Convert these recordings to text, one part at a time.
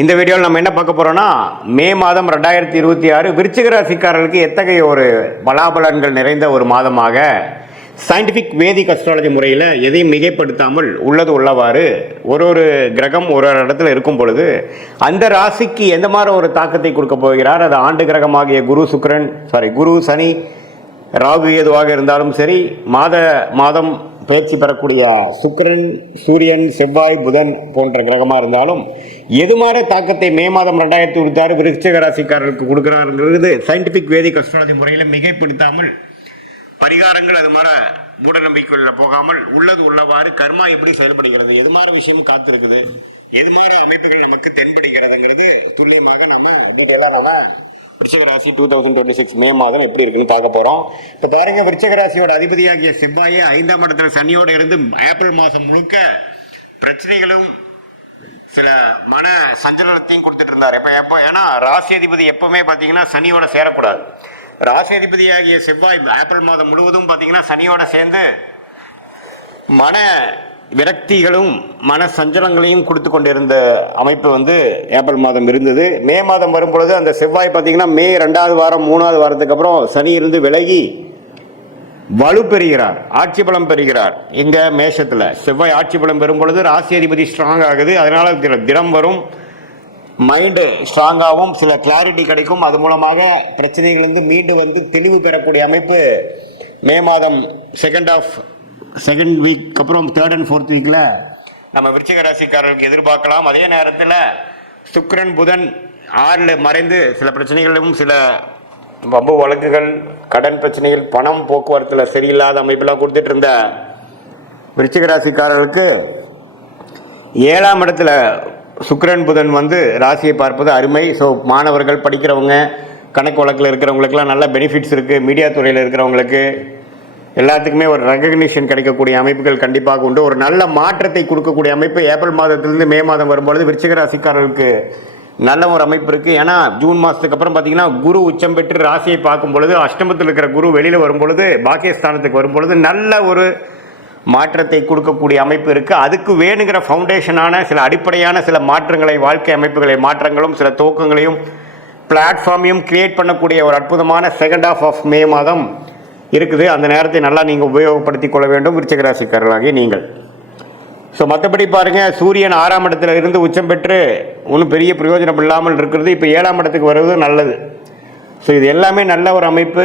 இந்த வீடியோவில் நம்ம என்ன பார்க்க போறோம்னா, மே மாதம் 2026 விருச்சிக ராசிக்காரர்களுக்கு எத்தகைய ஒரு பலாபலன்கள் நிறைந்த ஒரு மாதமாக சயின்டிஃபிக் வேதிக் அஸ்ட்ராலஜி முறையில் எதையும் மிகைப்படுத்தாமல் உள்ளது உள்ளவாறு ஒரு கிரகம் ஒரு இடத்துல இருக்கும் பொழுது அந்த ராசிக்கு எந்த மாதிரி ஒரு தாக்கத்தை கொடுக்க போகிறார். அது ஆண்டு கிரகமாகிய குரு சனி ராகு எதுவாக இருந்தாலும் சரி, மாதம் பயிற்சி பெறக்கூடிய சுக்கிரன் சூரியன் செவ்வாய் புதன் போன்ற கிரகமாக இருந்தாலும் எது மாதிரி தாக்கத்தை மே மாதம் 2026 விருச்சிக ராசிக்காரர்களுக்கு கொடுக்குறாருங்கிறது சயின்டிஃபிக் வேதிக் அஸ்ட்ராலஜி முறையில் மிகைப்படுத்தாமல் பரிகாரங்கள் அது மாதிரி மூட நம்பிக்கைகளில் போகாமல் உள்ளது உள்ளவாறு கர்மா எப்படி செயல்படுகிறது, எது மாதிரி விஷயமும் காத்திருக்குது, எது மாதிரி அமைப்புகள் நமக்கு தென்படுகிறதுங்கிறது துல்லியமாக நம்ம விருச்சிக ராசி 2026 மே மாதம் எப்படி இருக்குன்னு பார்க்க போறோம். இப்ப பாருங்க, விருச்சிக ராசியோட அதிபதியாகிய செவ்வாயை 5ஆம் இடத்துல சனியோட இருந்து ஏப்ரல் மாதம் முழுக்க பிரச்சனைகளும் சில மன சஞ்சலத்தையும் கொடுத்துட்டு இருந்தார். எப்போ ஏன்னா ராசி அதிபதி எப்பவுமே பார்த்தீங்கன்னா சனியோட சேரக்கூடாது. ராசி அதிபதியாகிய செவ்வாய் ஏப்ரல் மாதம் முழுவதும் பார்த்தீங்கன்னா சனியோட சேர்ந்து மன விரக்திகளும் மன சஞ்சலங்களையும் கொடுத்து கொண்டிருந்த அமைப்பு ஏப்ரல் மாதம் இருந்தது. மே மாதம் வரும்பொழுது அந்த செவ்வாய் பார்த்தீங்கன்னா மே 2வது வாரம் 3வது வாரத்துக்கு அப்புறம் சனி இருந்து விலகி வலு பெறுகிறார், ஆட்சி பலம் பெறுகிறார். இங்க மேஷத்துல செவ்வாய் ஆட்சி பலம் பெறும் பொழுது ராசி அதிபதி ஸ்ட்ராங் ஆகுது. அதனால தினம் வரும் மைண்டு ஸ்ட்ராங்காகவும் சில கிளாரிட்டி கிடைக்கும். அது மூலமாக பிரச்சனைகளிலிருந்து மீண்டு தெளிவு பெறக்கூடிய அமைப்பு மே மாதம் செகண்ட் வீக் அப்புறம் 3rd and 4th வீக்ல நம்ம விருச்சிக ராசிக்காரர்களுக்கு எதிர்பார்க்கலாம். அதே நேரத்தில் சுக்கிரன் புதன் 6ல் மறைந்து சில பிரச்சனைகளும் சில வம்பு வழக்குகள் கடன் பிரச்சனைகள் பணம் போக்குவரத்தில் சரியில்லாத அமைப்பெல்லாம் கொடுத்துட்டு இருந்த விருச்சிக ராசிக்காரர்களுக்கு 7ஆம் இடத்துல சுக்கிரன் புதன் ராசியை பார்ப்பது அருமை. ஸோ மாணவர்கள் படிக்கிறவங்க கணக்கு வழக்கில் இருக்கிறவங்களுக்குலாம் நல்ல பெனிஃபிட்ஸ் இருக்குது. மீடியா துறையில் இருக்கிறவங்களுக்கு எல்லாத்துக்குமே ஒரு ரெகக்னிஷன் கிடைக்கக்கூடிய அமைப்புகள் கண்டிப்பாக உண்டு. ஒரு நல்ல மாற்றத்தை கொடுக்கக்கூடிய அமைப்பு ஏப்ரல் மாதத்திலிருந்து மே மாதம் வரும்பொழுது விருச்சிக ராசிக்காரர்களுக்கு நல்ல ஒரு அமைப்பு இருக்குது. ஏன்னா ஜூன் மாதத்துக்கு அப்புறம் பார்த்தீங்கன்னா குரு உச்சம் பெற்று ராசியை பார்க்கும் பொழுது அஷ்டமத்தில் இருக்கிற குரு வெளியில் வரும்பொழுது பாக்கியஸ்தானத்துக்கு வரும்பொழுது நல்ல ஒரு மாற்றத்தை கொடுக்கக்கூடிய அமைப்பு இருக்குது. அதுக்கு வேணுங்கிற ஃபவுண்டேஷனான சில அடிப்படையான சில மாற்றங்களை, வாழ்க்கை அமைப்புகளை மாற்றங்களும் சில துவக்கங்களையும் பிளாட்ஃபார்மையும் கிரியேட் பண்ணக்கூடிய ஒரு அற்புதமான செகண்ட் ஹாஃப் ஆஃப் மே மாதம் இருக்குது. அந்த நேரத்தை நல்லா நீங்கள் உபயோகப்படுத்தி கொள்ள வேண்டும் விருச்சிக ராசிக்காரர்களாகிய நீங்கள். ஸோ மற்றபடி பாருங்கள், சூரியன் 6ஆம் இடத்துல இருந்து உச்சம் பெற்று ஒன்றும் பெரிய பிரயோஜனம் இல்லாமல் இருக்கிறது. இப்போ 7ஆம் இடத்துக்கு வருவது நல்லது. ஸோ இது எல்லாமே நல்ல ஒரு அமைப்பு.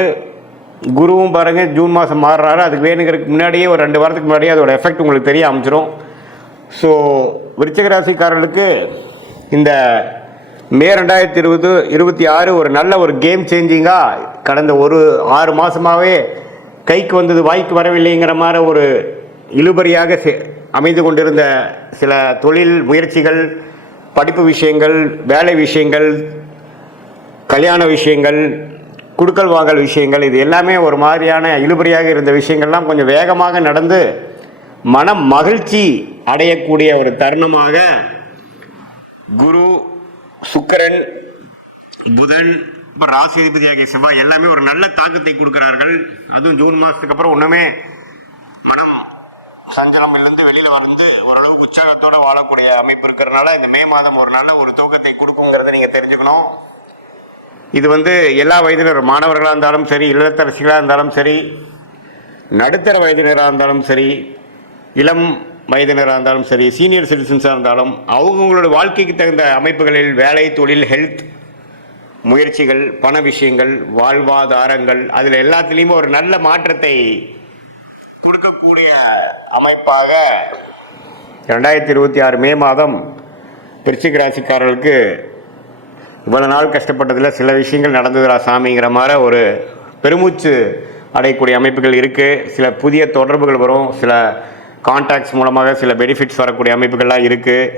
குருவும் பாருங்கள் ஜூன் மாதம் மாறுறாரு. அதுக்கு வேணுங்கிறதுக்கு முன்னாடியே ஒரு 2 வாரத்துக்கு முன்னாடியே அதோட எஃபெக்ட் உங்களுக்கு தெரிய ஆரம்பிச்சிடும். ஸோ விருச்சிக ராசிக்காரர்களுக்கு இந்த மே 2026 ஒரு நல்ல ஒரு கேம் சேஞ்சிங்காக கடந்த ஒரு 6 மாதமாகவே கைக்கு வந்தது வாய்க்கு வரவில்லைங்கிற மாதிரி ஒரு இழுபறியாக அமைந்து கொண்டிருந்த சில தொழில் முயற்சிகள், படிப்பு விஷயங்கள், வேலை விஷயங்கள், கல்யாண விஷயங்கள், குடுக்கல் வாங்கல் விஷயங்கள், இது எல்லாமே ஒரு மாதிரியான இழுபறியாக இருந்த விஷயங்கள்லாம் கொஞ்சம் வேகமாக நடந்து மனம் மகிழ்ச்சி அடையக்கூடிய ஒரு தருணமாக குரு சுக்கிரன் புதன் ராசி அதிபதியாகிய செவ்வாய் எல்லாமே ஒரு நல்ல தாக்கத்தை கொடுக்கிறார்கள். அதுவும் ஜூன் மாதத்துக்கு அப்புறம் ஒன்றுமே மனம் சஞ்சலமிலிருந்து வெளியில் வந்து ஓரளவுக்கு உற்சாகத்தோடு வாழக்கூடிய அமைப்பு இருக்கிறதுனால இந்த மே மாதம் ஒரு நல்ல ஒரு தூக்கத்தை கொடுக்குங்கிறத நீங்கள் தெரிஞ்சுக்கணும். இது எல்லா வயதினரும் மாணவர்களாக இருந்தாலும் சரி, இல்லத்தரசிகளாக இருந்தாலும் சரி, நடுத்தர வயதினராக இருந்தாலும் சரி, இளம் வயதினராக இருந்தாலும் சரி, சீனியர் சிட்டிசன்ஸாக இருந்தாலும் அவங்களோட வாழ்க்கைக்கு தகுந்த அமைப்புகளில் வேலை, தொழில், ஹெல்த் முயற்சிகள், பண விஷயங்கள், வாழ்வாதாரங்கள், அதில் எல்லாத்துலேயுமே ஒரு நல்ல மாற்றத்தை கொடுக்கக்கூடிய அமைப்பாக 2026 மே மாதம் விருச்சிக ராசிக்காரர்களுக்கு இவ்வளவு நாள் கஷ்டப்பட்டதில் சில விஷயங்கள் நடந்ததுரா சாமிங்கிற மாதிரி ஒரு பெருமூச்சு அடையக்கூடிய அமைப்புகள் இருக்குது. சில புதிய தொடர்புகள் வரும், சில கான்டாக்ட்ஸ் மூலமாக சில பெனிஃபிட்ஸ் வரக்கூடிய அமைப்புகள்லாம் இருக்குது.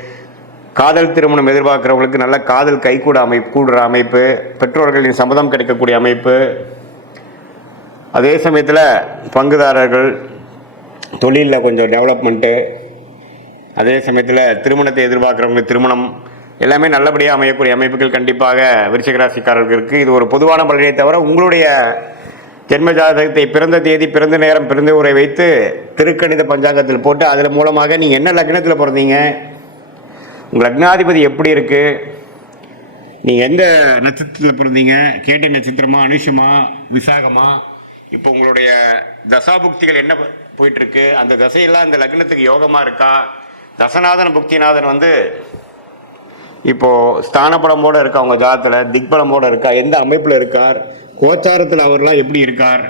காதல் திருமணம் எதிர்பார்க்குறவங்களுக்கு நல்ல காதல் கூடுற அமைப்பு, பெற்றோர்களின் சம்மதம் கிடைக்கக்கூடிய அமைப்பு. அதே சமயத்தில் பங்குதாரர்கள் தொழிலில் கொஞ்சம் டெவலப்மெண்ட்டு, அதே சமயத்தில் திருமணத்தை எதிர்பார்க்குறவங்களுக்கு திருமணம் எல்லாமே நல்லபடியாக அமையக்கூடிய அமைப்புகள் கண்டிப்பாக விருச்சிக ராசிக்காரர்களுக்கு இருக்குது. இது ஒரு பொதுவான பலனை தவிர உங்களுடைய ஜென்ம ஜாதகத்தை பிறந்த தேதி, பிறந்த நேரம், பிறந்த ஊரை வைத்து திருக்கணித பஞ்சாங்கத்தில் போட்டு அதில் மூலமாக நீங்கள் என்ன லக்னத்தில் பிறந்தீங்க, உங்கள் லக்னாதிபதி எப்படி இருக்குது, நீங்கள் எந்த நட்சத்திரத்தில் பிறந்தீங்க, கேட்டை நட்சத்திரமா, அனுஷமா, விசாகமா, இப்போ உங்களுடைய தசாபுக்திகள் என்ன போயிட்டுருக்கு, அந்த தசையெல்லாம் இந்த லக்னத்துக்கு யோகமாக இருக்கா, தசநாதன் புக்திநாதன் வந்து இப்போது ஸ்தானபலமோடு இருக்கா, அவங்க ஜாதத்தில் திக்பலமோடு இருக்கா, எந்த அமைப்பில் இருக்கார், கோச்சாரத்தில் அவர்லாம் எப்படி இருக்கார்,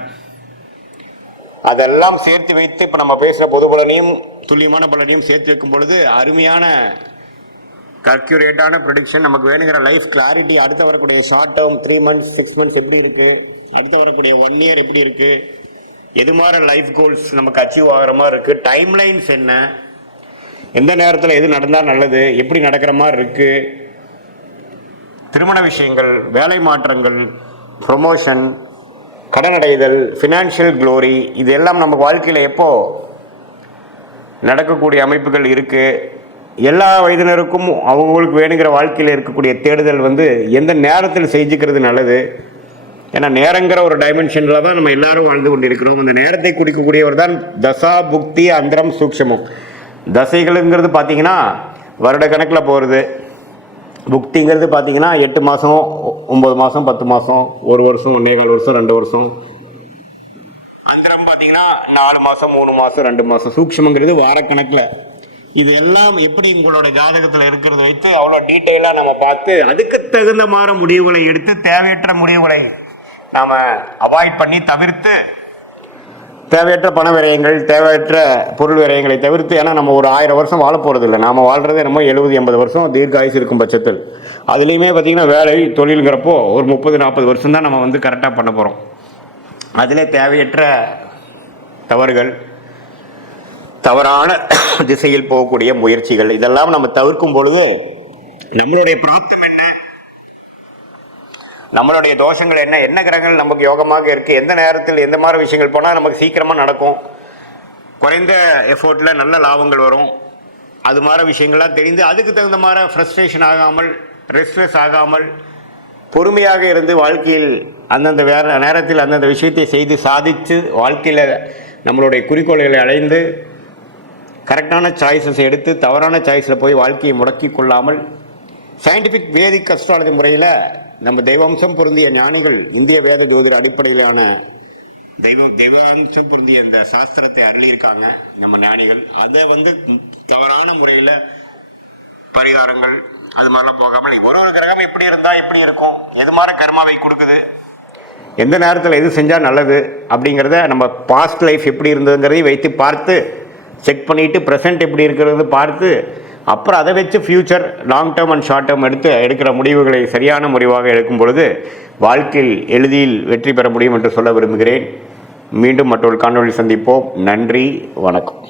அதெல்லாம் சேர்த்து வைத்து இப்போ நம்ம பேசுகிற பொது பலனையும் துல்லியமான பலனையும் சேர்த்து வைக்கும் பொழுது அருமையான கல்குலேட்டான ப்ரெடிக்ஷன், நமக்கு வேணுங்கிற லைஃப் கிளாரிட்டி, அடுத்து வரக்கூடிய ஷார்ட் டேர்ம் 3 months 6 months எப்படி இருக்குது, அடுத்து வரக்கூடிய 1 year எப்படி இருக்குது, எது மாதிரி லைஃப் கோல்ஸ் நமக்கு அச்சீவ் ஆகிற மாதிரி இருக்குது, டைம் லைன்ஸ் என்ன, எந்த நேரத்தில் எது நடந்தால் நல்லது, எப்படி நடக்கிற மாதிரி இருக்குது, திருமண விஷயங்கள், வேலை மாற்றங்கள், ப்ரொமோஷன், கடன் அடைதல், ஃபினான்ஷியல் க்ளோரி, இது எல்லாம் நம்ம வாழ்க்கையில் எப்போ நடக்கக்கூடிய அமைப்புகள் இருக்குது. எல்லா வயதினருக்கும் அவங்களுக்கு வேணுங்கிற வாழ்க்கையில் இருக்கக்கூடிய தேடுதல் வந்து எந்த நேரத்தில் செஞ்சுக்கிறது நல்லது. ஏன்னா நேரங்கிற ஒரு டைமென்ஷனில் தான் நம்ம எல்லாரும் வாழ்ந்து கொண்டு இருக்கிறோம். அந்த நேரத்தை குறிக்கக்கூடியவர் தான் தசா புக்தி அந்தரம் சூக்ஷமம். தசைகளுங்கிறது பார்த்தீங்கன்னா வருட கணக்கில் போகிறது, புக்திங்கிறது பார்த்தீங்கன்னா 8 மாதம் 9 மாதம் 10 மாதம் 1 வருஷம் 1.25 வருஷம் 2 வருஷம், அந்தரம் பார்த்தீங்கன்னா 4 மாதம் 3 மாதம் 2 மாதம், சூக்ஷமங்கிறது வாரக்கணக்கில். இது எல்லாம் எப்படி உங்களோட ஜாதகத்தில் இருக்கிறத வைத்து அவ்வளோ டீட்டெயிலாக நம்ம பார்த்து அதுக்கு தகுந்த மாதிரி முடிவுகளை எடுத்து தேவையற்ற முடிவுகளை நாம் அவாய்ட் பண்ணி தவிர்த்து, தேவையற்ற பண விரயங்கள், தேவையற்ற பொருள் விரயங்களை தவிர்த்து, ஏன்னா நம்ம ஒரு 1000 வருஷம் வாழ போகிறது இல்லை, நாம் வாழ்கிறது நம்ம 70-80 வருஷம் தீர்க்காயுசு இருக்கும் பட்சத்தில். அதுலேயுமே பார்த்திங்கன்னா வேலை தொழிலுங்கிறப்போ ஒரு 30-40 வருஷம் தான் நம்ம வந்து கரெக்டாக பண்ண போகிறோம். அதில் தேவையற்ற தவறுகள், தவறான திசையில் போகக்கூடிய முயற்சிகள், இதெல்லாம் நம்ம தவிர்க்கும் பொழுது நம்மளுடைய பிராப்தம் என்ன, நம்மளுடைய தோஷங்கள் என்ன, என்ன கிரகங்கள் நமக்கு யோகமாக இருக்குது, எந்த நேரத்தில் எந்த மாதிரி விஷயங்கள் போனால் நமக்கு சீக்கிரமாக நடக்கும், குறைந்த எஃபோர்ட்டில் நல்ல லாபங்கள் வரும், அது மாதிரி விஷயங்கள்லாம் தெரிந்து அதுக்கு தகுந்த மாதிரி ஃப்ரஸ்ட்ரேஷன் ஆகாமல், ரெஸ்ட்லெஸ் ஆகாமல், பொறுமையாக இருந்து வாழ்க்கையில் அந்தந்த வேறு நேரத்தில் அந்தந்த விஷயத்தை செய்து சாதித்து வாழ்க்கையில் நம்மளுடைய குறிக்கோள்களை அடைந்து கரெக்டான சாய்ஸஸ் எடுத்து தவறான சாய்ஸில் போய் வாழ்க்கையை முடக்கி கொள்ளாமல் சயின்டிஃபிக் வேதிக் அஸ்ட்ராலஜி முறையில் நம்ம தெய்வாம்சம் பொருந்திய ஞானிகள் இந்திய வேத ஜோதிட அடிப்படையிலான தெய்வாம்சம் பொருந்திய இந்த சாஸ்திரத்தை அருளியிருக்காங்க நம்ம ஞானிகள். அதை வந்து தவறான முறையில் பரிகாரங்கள் அது மாதிரிலாம் போகாமல் ஒரு கிரகம் எப்படி இருந்தால் எப்படி இருக்கும், எது மாதிரி கர்மாவை கொடுக்குது, எந்த நேரத்தில் எது செஞ்சால் நல்லது அப்படிங்கிறத நம்ம பாஸ்ட் லைஃப் எப்படி இருந்ததுங்கிறதையும் வைத்து பார்த்து செக் பண்ணிவிட்டு ப்ரெசென்ட் எப்படி இருக்கிறது பார்த்து அப்புறம் அதை வச்சு future long term and short term எடுக்கிற முடிவுகளை சரியான முடிவாக எடுக்கும் பொழுது வாழ்க்கையில் எளிதில் வெற்றி பெற முடியும் என்று சொல்ல விரும்புகிறேன். மீண்டும் மற்றொரு காணொளி சந்திப்போம். நன்றி, வணக்கம்.